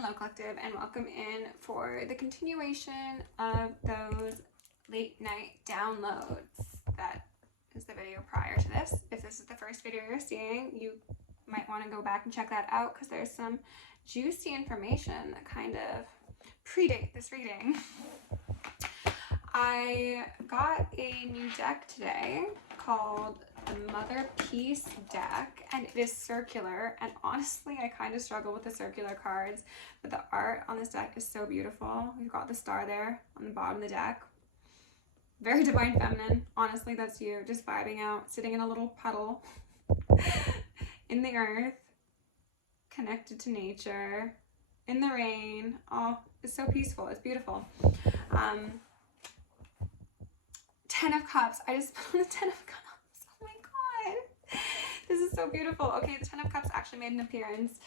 Hello Collective, and welcome in for the continuation of those late night downloads. That is the video prior to this. If this is the first video you're seeing, you might want to go back and check that out because there's some juicy information that kind of predate this reading. I got a new deck today called the Mother Peace deck, and it is circular, and honestly I kind of struggle with the circular cards, but the art on this deck is so beautiful. We've got the star there on the bottom of the deck. Very divine feminine. Honestly, that's you, just vibing out, sitting in a little puddle in the earth, connected to nature, in the rain. Oh, it's so peaceful. It's beautiful. 10 of Cups. I just put on the 10 of Cups. Oh my god. This is so beautiful. Okay, the 10 of Cups actually made an appearance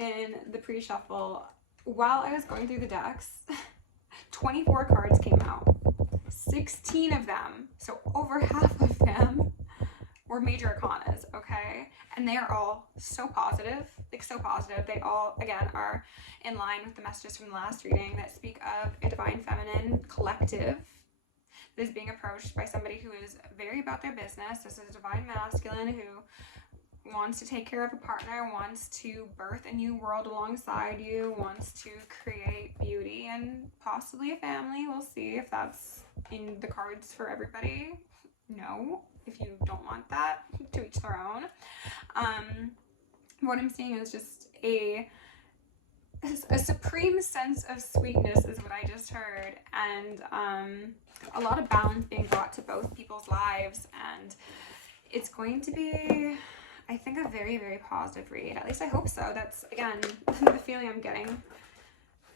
in the pre-shuffle. While I was going through the decks, 24 cards came out. 16 of them, so over half of them, were major arcanas, okay? And they are all so positive, like so positive. They all, again, are in line with the messages from the last reading that speak of a divine feminine collective that is being approached by somebody who is very about their business. This is a divine masculine who wants to take care of a partner, wants to birth a new world alongside you, wants to create beauty and possibly a family. We'll see if that's in the cards for everybody. No, if you don't want that, to each their own. What I'm seeing is just a supreme sense of sweetness is what I just heard, and a lot of balance being brought to both people's lives, and it's going to be, I think, a very, very positive read. At least I hope so. That's, again, the feeling I'm getting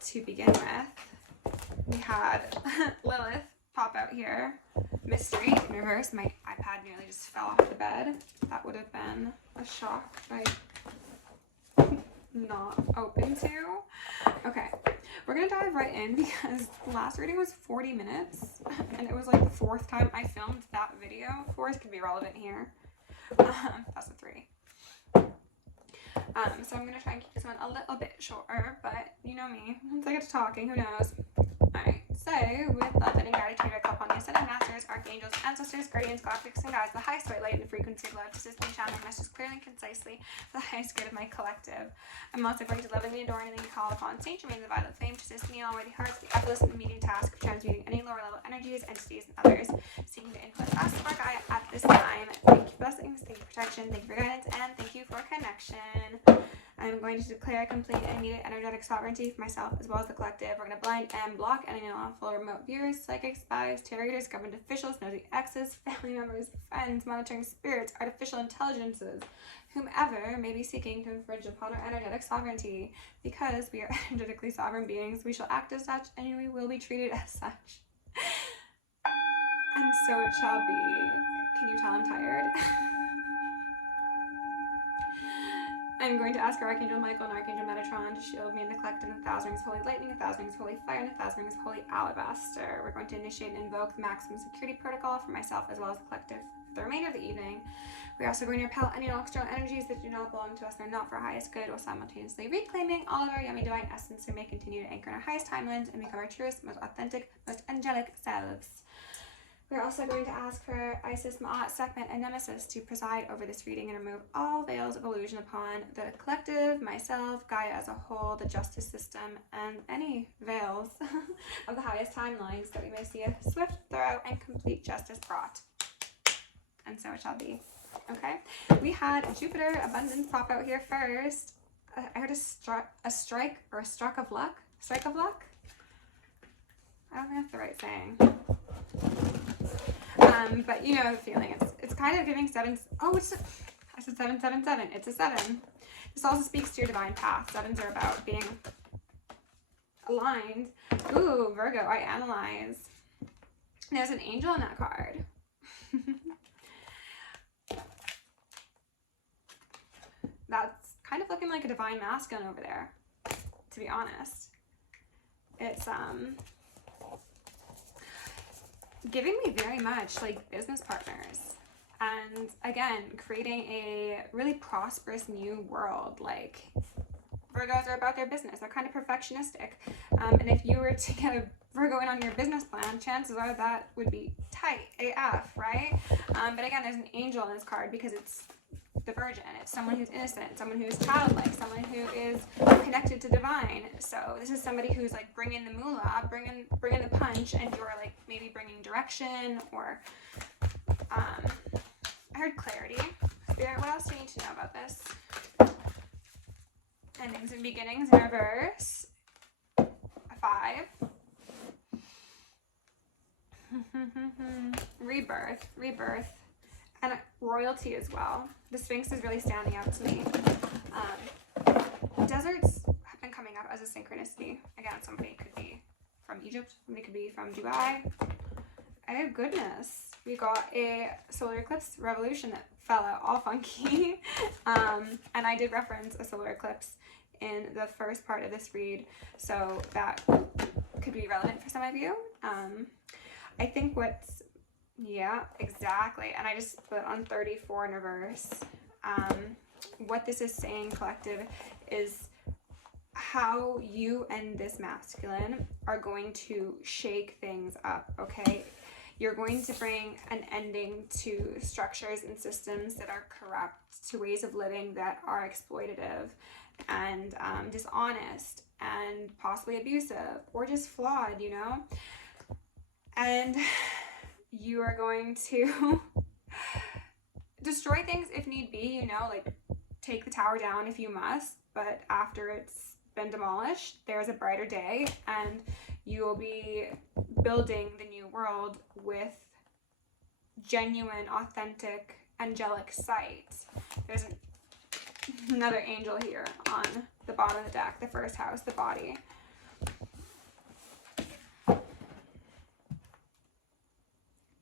to begin with. We had Lilith pop out here. Mystery in reverse. My iPad nearly just fell off the bed. That would have been a shock if I not open to. Okay, we're gonna dive right in because the last reading was 40 minutes and it was like the fourth time I filmed that video. Fourth could be relevant here. That's a 3. So I'm gonna try and keep this one a little bit shorter, but you know me, once I get to talking, who knows? Alright, so with love and gratitude, I call upon the ascended masters, archangels, ancestors, guardians, galactics, and guides, the highest white light and frequency of love, to assist me channeling messages clearly and concisely for the highest good of my collective. I'm also going to lovingly adore and call upon Saint Germain, the violet flame, to assist me in all worthy hearts, the effortless and immediate task of transmuting any lower level energies, entities, and others seeking to influence us or Gaia at this time. Thank you for blessings, thank you for protection, thank you for guidance, and thank you for connection. I'm going to declare complete and immediate energetic sovereignty for myself as well as the collective. We're going to blind and block any unlawful remote viewers, psychics, spies, tarot readers, government officials, nosy exes, family members, friends, monitoring spirits, artificial intelligences, whomever may be seeking to infringe upon our energetic sovereignty. Because we are energetically sovereign beings, we shall act as such and we will be treated as such. And so it shall be. Can you tell I'm tired? I'm going to ask our Archangel Michael and Archangel Metatron to shield me in the collective with 1,000 rings of holy lightning, 1,000 rings of holy fire, and 1,000 rings of holy alabaster. We're going to initiate and invoke the maximum security protocol for myself as well as the collective for the remainder of the evening. We're also going to repel any external energies that do not belong to us and are not for our highest good, while simultaneously reclaiming all of our yummy divine essence so we may continue to anchor in our highest timelines and become our truest, most authentic, most angelic selves. We're also going to ask for Isis, Ma'at, Sekhmet, and Nemesis to preside over this reading and remove all veils of illusion upon the collective, myself, Gaia as a whole, the justice system, and any veils of the highest timelines that we may see a swift, thorough, and complete justice brought. And so it shall be. Okay? We had Jupiter Abundance pop out here first. I heard a strike or a struck of luck. Strike of luck? I don't think that's the right saying. But you know the feeling. It's kind of giving 7. Oh, I said 777. It's a 7. This also speaks to your divine path. 7s are about being aligned. Ooh, Virgo, I analyze. There's an angel in that card. That's kind of looking like a divine masculine over there, to be honest. It's giving me very much like business partners, and again creating a really prosperous new world. Like Virgos are about their business. They're kind of perfectionistic. And if you were to get a Virgo in on your business plan, chances are that would be tight AF, right? But again, there's an angel in this card because it's the Virgin. It's someone who's innocent, someone who's childlike, someone who is connected to divine. So this is somebody who's like bringing the moolah, bringing the punch, and you're like maybe bringing direction, or I heard clarity. Spirit, what else do you need to know about this? Endings and beginnings in reverse. A 5. Rebirth, and royalty as well. The Sphinx is really standing out to me. Deserts have been coming up as a synchronicity. Again, somebody could be from Egypt, somebody could be from Dubai. Oh goodness, we got a solar eclipse revolution that fell out all funky. And I did reference a solar eclipse in the first part of this read, so that could be relevant for some of you. I think yeah, exactly. And I just put on 34 in reverse. What this is saying, collective, is how you and this masculine are going to shake things up, okay? You're going to bring an ending to structures and systems that are corrupt, to ways of living that are exploitative and dishonest and possibly abusive or just flawed, you know? And you are going to destroy things if need be, you know, like take the tower down if you must, but after it's been demolished, there's a brighter day, and you will be building the new world with genuine, authentic, angelic sight. There's another angel here on the bottom of the deck, the first house, the body.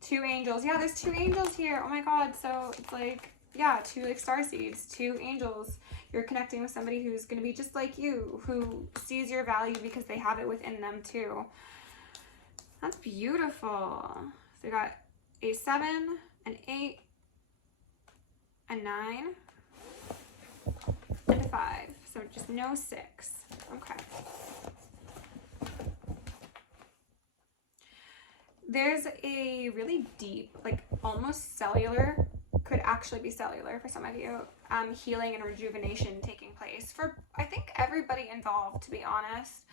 Two angels. Yeah, there's two angels here. Oh my god. So it's like, yeah, two like star seeds, two angels. You're connecting with somebody who's going to be just like you, who sees your value because they have it within them too. That's beautiful. So we got a 7, an 8, a 9, and a 5. So just no 6. Okay. There's a really deep, like almost cellular, could actually be cellular for some of you, healing and rejuvenation taking place for, I think, everybody involved, to be honest.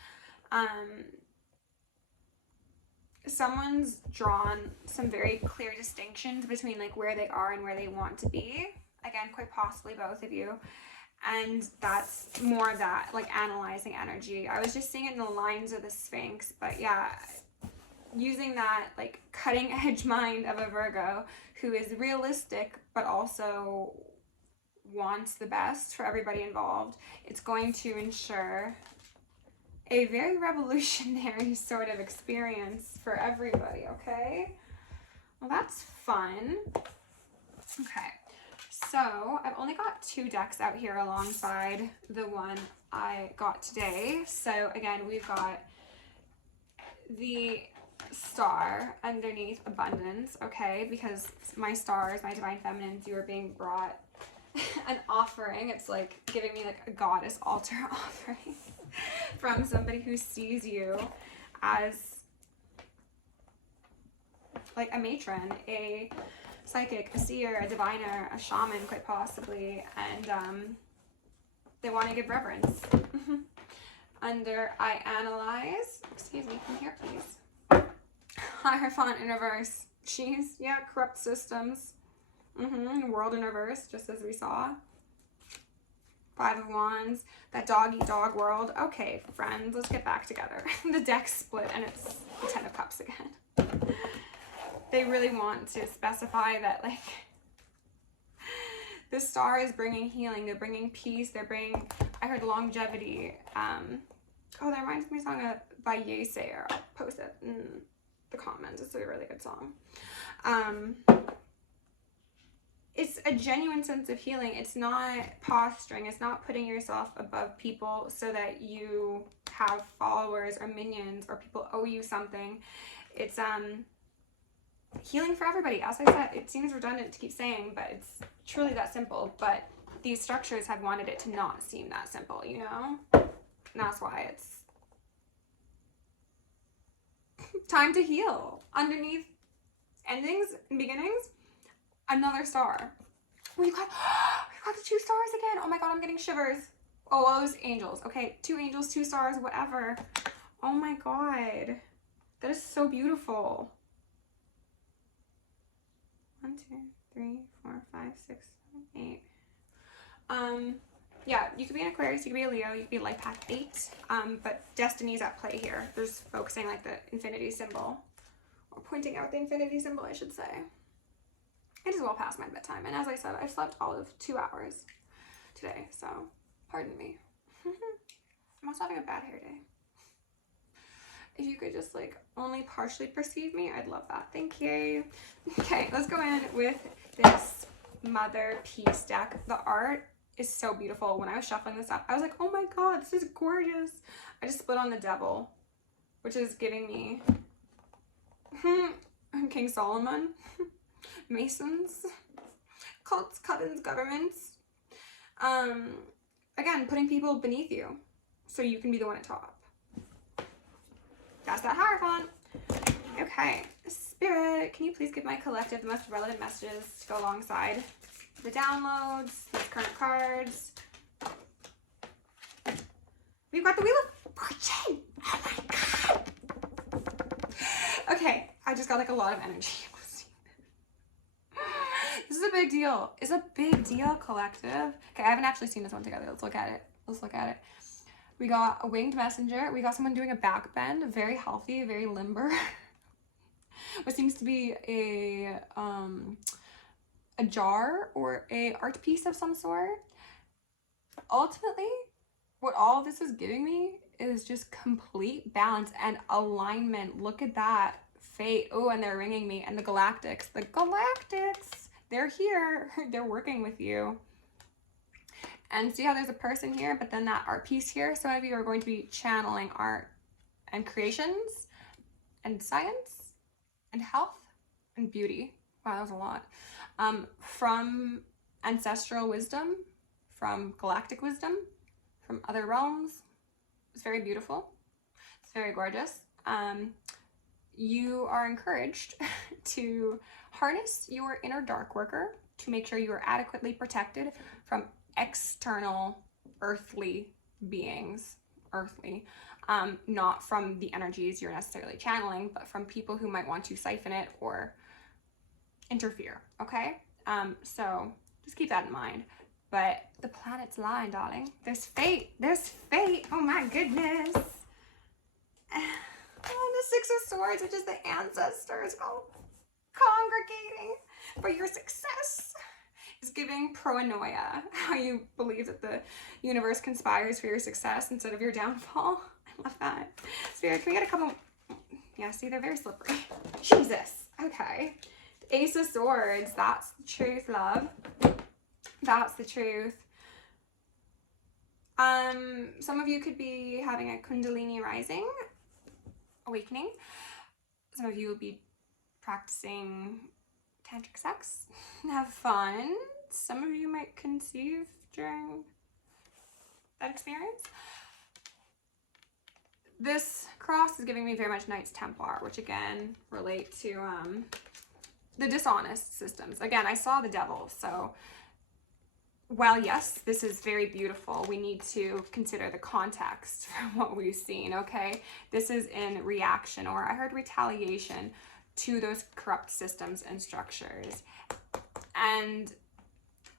Someone's drawn some very clear distinctions between like where they are and where they want to be. Again, quite possibly both of you. And that's more of that, like analyzing energy. I was just seeing it in the lines of the Sphinx, but yeah, using that like cutting edge mind of a Virgo who is realistic but also wants the best for everybody involved. It's going to ensure a very revolutionary sort of experience for everybody, okay? Well, that's fun. Okay, so I've only got 2 decks out here alongside the one I got today. So again, we've got the star underneath abundance, okay, because my stars, my divine feminines, you are being brought an offering. It's like giving me like a goddess altar offering from somebody who sees you as like a matron, a psychic, a seer, a diviner, a shaman, quite possibly, and they want to give reverence. Under I analyze, excuse me, come here please. Hierophant in reverse. Jeez, yeah, corrupt systems. World in reverse, just as we saw. 5 of Wands, that dog-eat-dog world. Okay, friends, let's get back together. The deck split and it's the 10 of Cups again. They really want to specify that, like, the star is bringing healing, they're bringing peace, they're bringing, I heard longevity. Oh, that reminds me of a song by OAtarot. I'll post it in the comments. It's a really good song. It's a genuine sense of healing. It's not posturing. It's not putting yourself above people so that you have followers or minions or people owe you something. It's healing for everybody. As I said, it seems redundant to keep saying, but it's truly that simple. But these structures have wanted it to not seem that simple, you know? And that's why it's time to heal. Underneath endings and beginnings, another star. We got the 2 stars again. Oh my God, I'm getting shivers. Oh, those angels. Okay, 2 angels, 2 stars, whatever. Oh my God. That is so beautiful. 1, 2, 3, 4, 5, 6, 7, 8. Yeah, you could be an Aquarius, you could be a Leo, you could be life path 8. But destiny is at play here. There's focusing like the infinity symbol, or pointing out the infinity symbol, I should say. It is well past my bedtime, and as I said, I've slept all of 2 hours today, so pardon me. I'm also having a bad hair day. If you could just like only partially perceive me, I'd love that. Thank you. Okay, let's go in with this Mother Peace deck. The art is so beautiful. When I was shuffling this up, I was like, oh my God, this is gorgeous. I just split on the Devil, which is giving me King Solomon, Masons, cults, covens, governments. Again, putting people beneath you so you can be the one at top. That's that Hierophant. Okay, Spirit, can you please give my collective the most relevant messages to go alongside the downloads, these current cards? We've got the Wheel of Fortune. Oh my God. Okay, I just got like a lot of energy. This is a big deal. It's a big deal, collective. Okay, I haven't actually seen this one together. Let's look at it. Let's look at it. We got a winged messenger. We got someone doing a back bend, very healthy, very limber. What seems to be a jar or a art piece of some sort. Ultimately, what all of this is giving me is just complete balance and alignment. Look at that. Fate. Oh, and they're ringing me. And the galactics. The galactics. They're here. They're working with you. And see how there's a person here, but then that art piece here. Some of you are going to be channeling art and creations and science and health and beauty. Wow, that was a lot. From ancestral wisdom, from galactic wisdom, from other realms. It's very beautiful. It's very gorgeous. You are encouraged to harness your inner dark worker to make sure you are adequately protected from external earthly beings, not from the energies you're necessarily channeling, but from people who might want to siphon it or interfere, okay? So just keep that in mind. But the planets lie, darling. There's fate. There's fate. Oh my goodness. Oh, the Six of Swords, which is the ancestors congregating for your success. Is giving proanoia, how you believe that the universe conspires for your success instead of your downfall. I love that. Spirit, can we get a couple? Yeah, see, they're very slippery. Jesus. Okay. The Ace of Swords. That's the truth, love. That's the truth. Some of you could be having a Kundalini rising, awakening. Some of you will be practicing tantric sex. Have fun. Some of you might conceive during that experience. This cross is giving me very much Knights Templar, which again relate to the dishonest systems. Again, I saw the Devil, so while yes, this is very beautiful, we need to consider the context from what we've seen, okay? This is in reaction, or I heard retaliation, to those corrupt systems and structures. And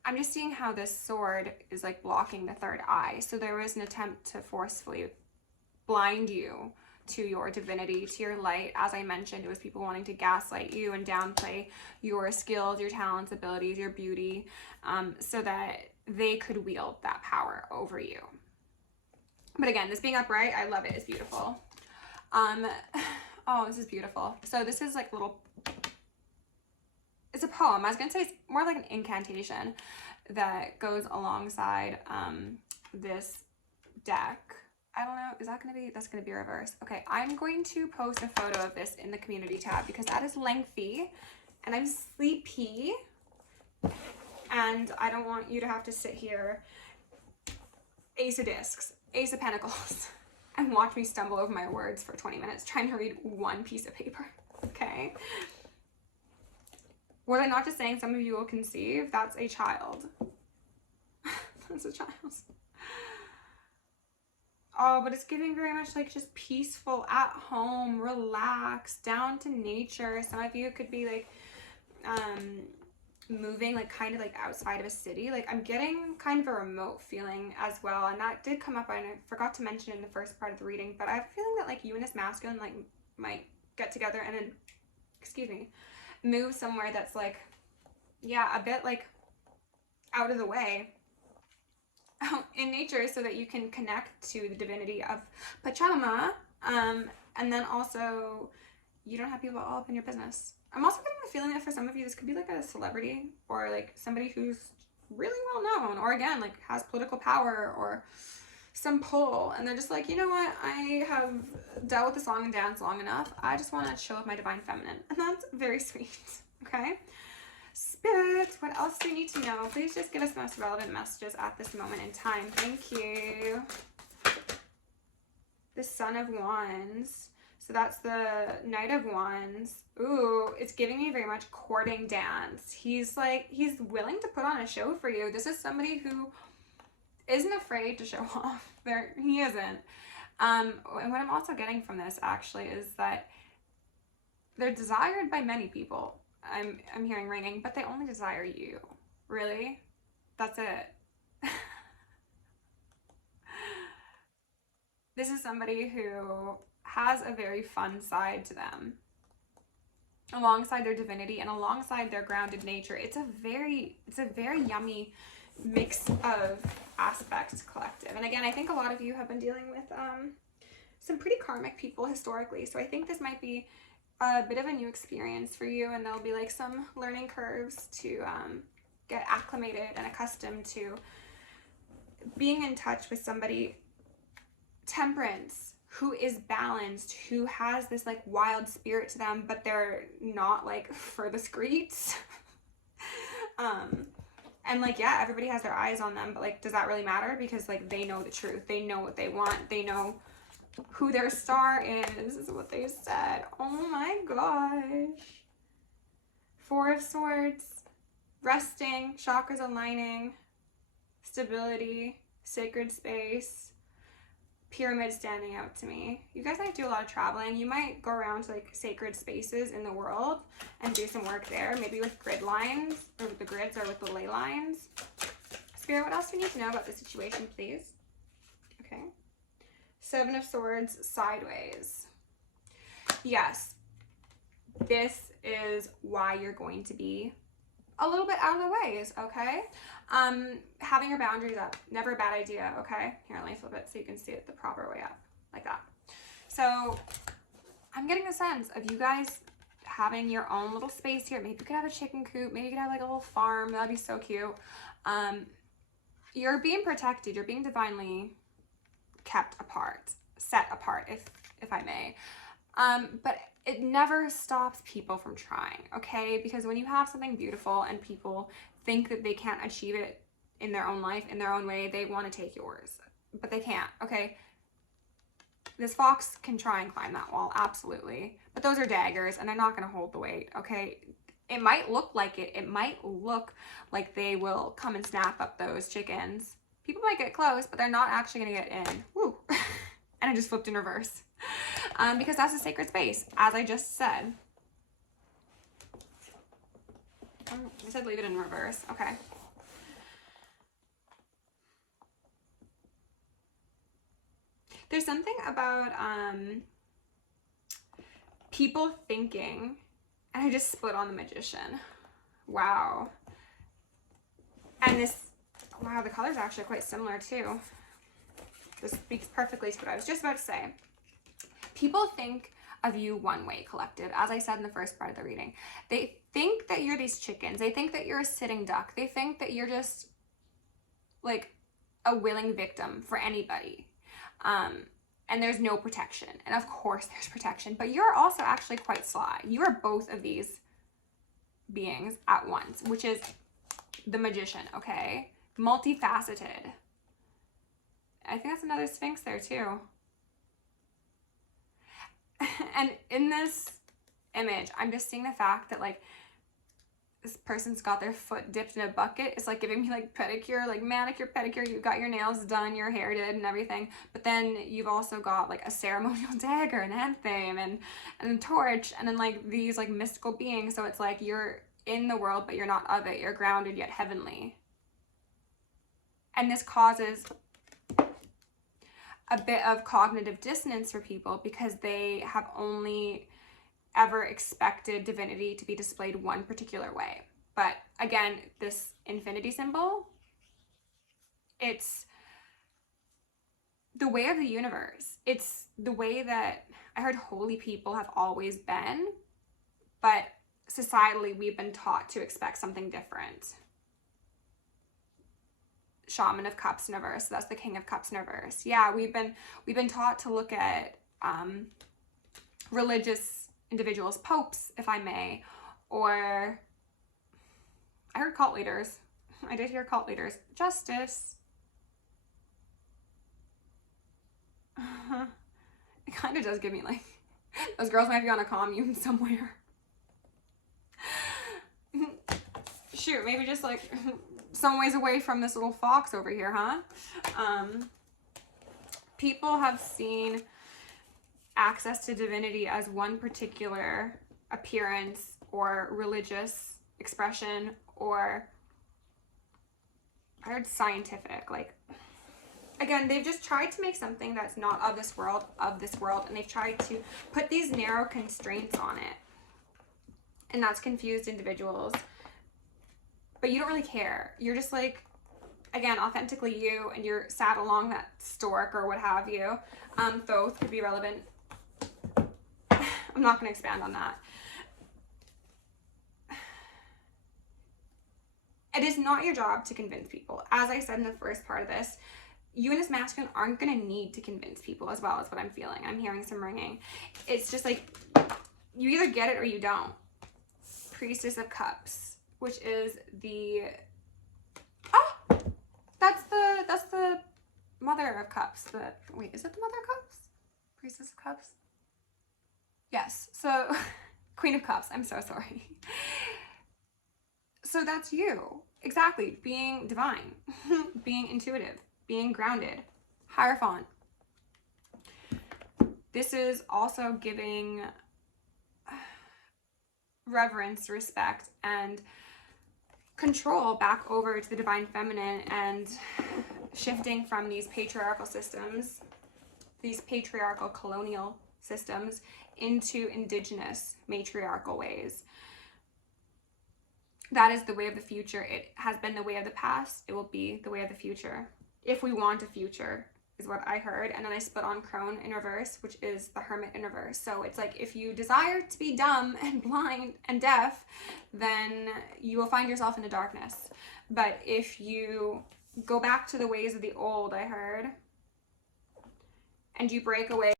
I'm just seeing how this sword is like blocking the third eye. So there was an attempt to forcefully blind you to your divinity, to your light. As I mentioned, it was people wanting to gaslight you and downplay your skills, your talents, abilities, your beauty, so that they could wield that power over you. But again, this being upright, I love it. It's beautiful. Oh, this is beautiful. So this is like little, it's a poem. I was going to say it's more like an incantation that goes alongside this deck. I don't know, is that going to be, that's going to be reverse. Okay, I'm going to post a photo of this in the community tab because that is lengthy and I'm sleepy. And I don't want you to have to sit here, Ace of Discs, Ace of Pentacles, and watch me stumble over my words for 20 minutes trying to read one piece of paper, okay? Was I not just saying some of you will conceive? That's a child. That's a child. Oh, but it's giving very much like just peaceful, at home, relaxed, down to nature. Some of you could be like moving like kind of like outside of a city. Like I'm getting kind of a remote feeling as well, and that did come up, and I forgot to mention in the first part of the reading, but I have a feeling that like you and this masculine like might get together and then, excuse me, move somewhere that's like, yeah, a bit like out of the way, out in nature, so that you can connect to the divinity of Pachamama, and then also you don't have people all up in your business. I'm also getting the feeling that for some of you this could be like a celebrity, or like somebody who's really well known, or again like has political power or some pull, and they're just like, you know what, I have dealt with the song and dance long enough, I just want to chill with my divine feminine. And that's very sweet. Okay, Spirit, what else do you need to know? Please just give us the most relevant messages at this moment in time. Thank you. The Son of Wands. So that's the Knight of Wands. Ooh, it's giving me very much courting dance. He's like, he's willing to put on a show for you. This is somebody who isn't afraid to show off. He isn't. And what I'm also getting from this actually is that they're desired by many people. I'm hearing ringing, but they only desire you. Really? That's it. This is somebody who has a very fun side to them, alongside their divinity and alongside their grounded nature. It's a very yummy mix of aspects collective. And again, I think a lot of you have been dealing with some pretty karmic people historically, so I think this might be a bit of a new experience for you, and there'll be like some learning curves to get acclimated and accustomed to being in touch with somebody, Temperance, who is balanced, who has this like wild spirit to them, but they're not like for the streets. And like, yeah, everybody has their eyes on them, but like, does that really matter? Because like, they know the truth. They know what they want. They know who their star is what they said. Oh my gosh. Four of Swords, resting, chakras aligning, stability, sacred space, pyramid standing out to me. You guys might do a lot of traveling. You might go around to like sacred spaces in the world and do some work there, maybe with grid lines, or with the grids, or with the ley lines. Spirit, what else do you need to know about the situation, please? Okay. Seven of Swords, sideways. Yes, this is why you're going to be a little bit out of the ways, okay? Having your boundaries up, never a bad idea, okay? Here, let me flip it so you can see it the proper way up, like that. So I'm getting a sense of you guys having your own little space here. Maybe you could have a chicken coop, maybe you could have like a little farm. That'd be so cute. You're being protected, you're being divinely kept apart, set apart, if I may. But it never stops people from trying, okay? Because when you have something beautiful and people think that they can't achieve it in their own life, in their own way, they want to take yours, but they can't, okay? This fox can try and climb that wall, absolutely, but those are daggers and they're not going to hold the weight, okay? It might look like it. It might look like they will come and snap up those chickens. People might get close, but they're not actually going to get in. Woo! And I just flipped in reverse. Because that's a sacred space, as I just said. I said leave it in reverse. Okay. There's something about people thinking, and I just split on the Magician. Wow. And this, wow, the colors are actually quite similar too. This speaks perfectly to what I was just about to say. People think of you one way, collective, as I said in the first part of the reading. They think that you're these chickens. They think that you're a sitting duck. They think that you're just like a willing victim for anybody. And there's no protection. And of course there's protection, but you're also actually quite sly. You are both of these beings at once, which is the Magician, okay? Multifaceted. I think that's another Sphinx there too. And in this image, I'm just seeing the fact that like this person's got their foot dipped in a bucket. It's like giving me like pedicure, like manicure, pedicure. You got your nails done, your hair did and everything. But then you've also got like a ceremonial dagger, an anthem, and a torch, and then like these like mystical beings. So it's like you're in the world, but you're not of it. You're grounded yet heavenly. And this causes a bit of cognitive dissonance for people because they have only ever expected divinity to be displayed one particular way. But again, this infinity symbol, it's the way of the universe. It's the way that I heard holy people have always been, but societally we've been taught to expect something different. Shaman of Cups in reverse, so that's the King of Cups in reverse. Yeah, we've been taught to look at religious individuals, popes, if I may, or I heard cult leaders. I did hear cult leaders. Justice. It kind of does give me like, those girls might be on a commune somewhere. Shoot, maybe just like some ways away from this little fox over here, huh? People have seen access to divinity as one particular appearance or religious expression, or I heard scientific, like, again, they've just tried to make something that's not of this world, and they've tried to put these narrow constraints on it, and that's confused individuals. But you don't really care. You're just like, again, authentically you, and you're sat along that stork or what have you. Thoth could be relevant. I'm not going to expand on that. It is not your job to convince people. As I said in the first part of this, you and this masculine aren't going to need to convince people, as well as what I'm feeling. I'm hearing some ringing. It's just like, you either get it or you don't. Priestess of Cups, which is the, oh, that's the Mother of Cups. Wait, is it the Mother of Cups? Priestess of Cups? Yes, so Queen of Cups, I'm so sorry. So that's you. Exactly, being divine, being intuitive, being grounded, Hierophant. This is also giving reverence, respect, and control back over to the divine feminine, and shifting from these patriarchal systems, these patriarchal colonial systems, into indigenous matriarchal ways. That is the way of the future. It has been the way of the past. It will be the way of the future. If we want a future, is what I heard. And then I split on Crone in reverse, which is the Hermit in reverse. So it's like, if you desire to be dumb and blind and deaf, then you will find yourself in the darkness. But if you go back to the ways of the old, I heard, and you break away